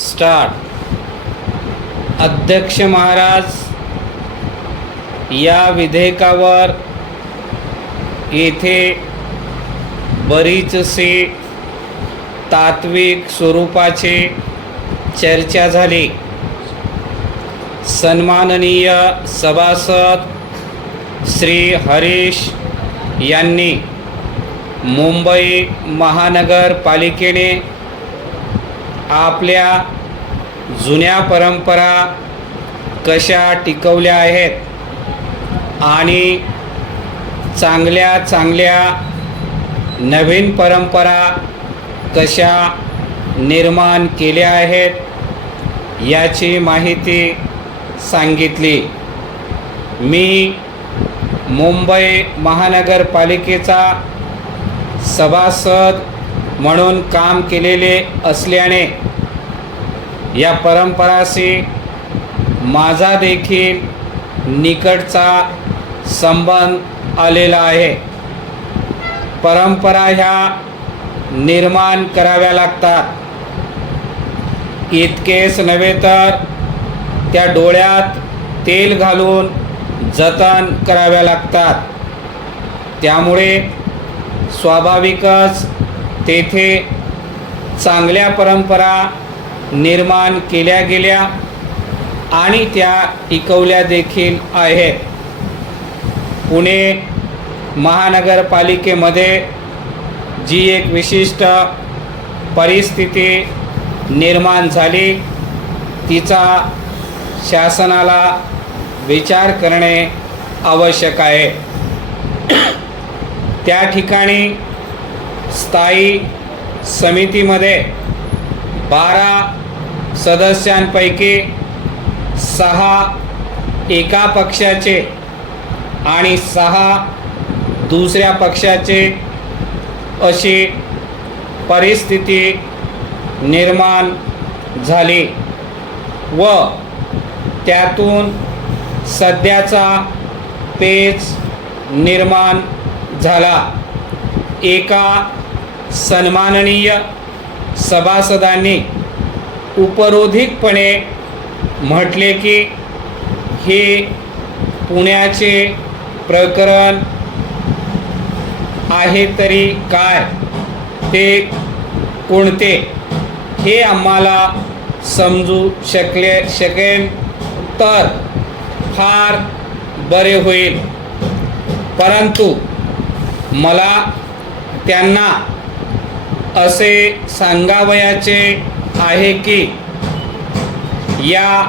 Start. अध्यक्ष महाराज, या विधेयकावर येथे बरीचसे तात्विक स्वरूपाचे चर्चा झाली। सन्माननीय सभासद श्री हरीश यांनी मुंबई महानगरपालिकेने आपल्या जुन्या परंपरा कशा टिकवल्या आहेत आणि चांगल्या चांगल्या नवीन परंपरा कशा निर्माण केल्या आहेत याची माहिती सांगितली। मी मुंबई महानगरपालिकेचा सभासद म्हणून काम केलेले असल्याने या परंपराशी माझा देखील निकटचा संबंध आलेला आहे। परंपरा ह्या निर्माण कराव्या लागतात। इतकेच नव्हे तर त्या डोळ्यात तेल घालून जतन कराव्या लागतात। त्यामुळे स्वाभाविकच तेथे चांगल्या परंपरा निर्माण केल्या गेल्या आणि त्या टिकवल्या देखील आहेत। पुणे महानगरपालिकेमध्ये जी एक विशिष्ट परिस्थिती निर्माण झाली तिचा शासनाला विचार करणे आवश्यक आहे। त्या ठिकाणी स्थायी समितीमध्ये 12 सदस्यांपैकी 6 एका पक्षाचे आणि 6 दुसऱ्या पक्षाचे अशी परिस्थिती निर्माण झाली व त्यातून सध्याचा पेच निर्माण झाला। एका सन्माननीय सभासदांनी उपरोधिकपणे म्हटले की हे पुण्याचे प्रकरण आहे तरी काय, ते कोणते हे आम्हाला समजू शकेल तर फार बरे होईल। परंतु मला त्यांना असे सांगावयाचे आहे की या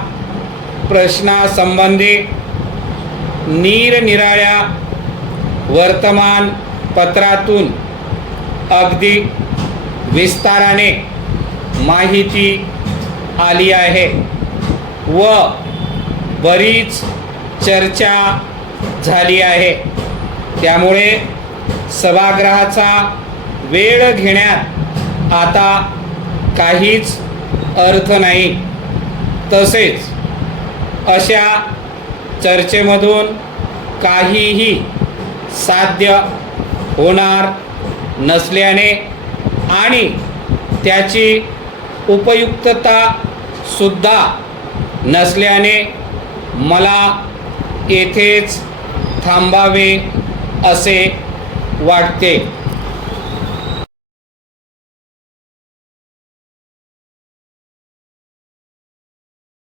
प्रश्नासंबंधी निरनिराळ्या वर्तमानपत्रातून अगदी विस्ताराने माहिती आली आहे व बरीच चर्चा झाली आहे। त्यामुळे सभागृहाचा वेळ घेण्यात आता काहीच अर्थ नाही। तसेच अशा चर्चेमधून काहीही साध्य होणार नसल्याने आणि त्याची उपयुक्तता सुद्धा नसल्याने मला येथेच थांबावे असे वाटते।